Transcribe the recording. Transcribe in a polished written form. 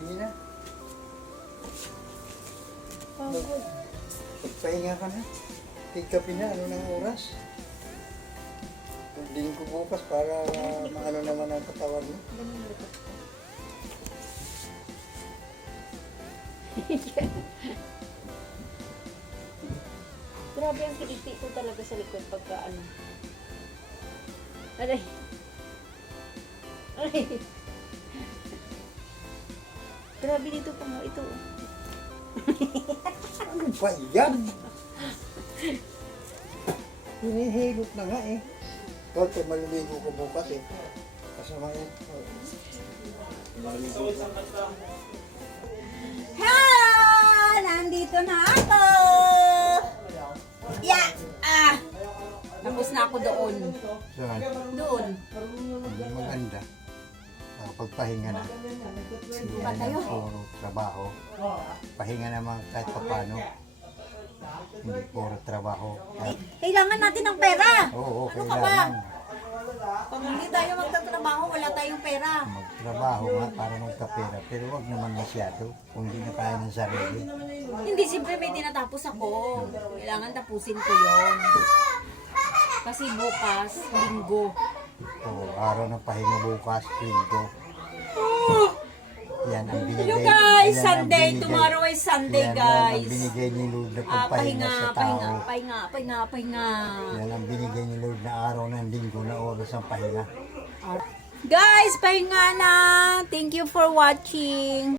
Hindi na. Pagod. Pagpahinga ka na. Tigkapi na, ano ng oras? Pagdiin ko bukas para maano naman ang katawan mo. Ganun lutot ko. Grabe ang kiliti ko talaga sa likod pagka ano. Aray. Aray. Grabe dito pa nga ito. Ano ba yan? Hinihilot na nga eh. Ito, maliligo ko bukas eh. Kasama yan. Hello! Nandito na ako! Yeah! Tapos na ako doon. Saan? Doon. Maganda. Pagpahinga na. Hindi Ba na tayo? puro trabaho. Pahinga naman kahit paano. Hindi puro trabaho. Kailangan natin ng pera. Oo, Ano ka ba? kailangan Pag hindi tayo magtatrabaho, wala tayong pera. magtrabaho nga para magkapera. Pero wag naman masyado kung hindi na kaya ng sarili. Hindi, siyempre may tinatapos ako. Kailangan tapusin ko yon. Kasi bukas, linggo. Oo, araw ng pahinga bukas, linggo. Yan ang binigay. You guys, yan ang Sunday. binigay. Tomorrow is Sunday, Yan guys. ang binigay ni Lord na pagpahinga Pahinga, sa tao. pahinga. Yan ang binigay ni Lord na araw ng linggo na oras ng pahinga. Guys, pahinga na. Thank you for watching.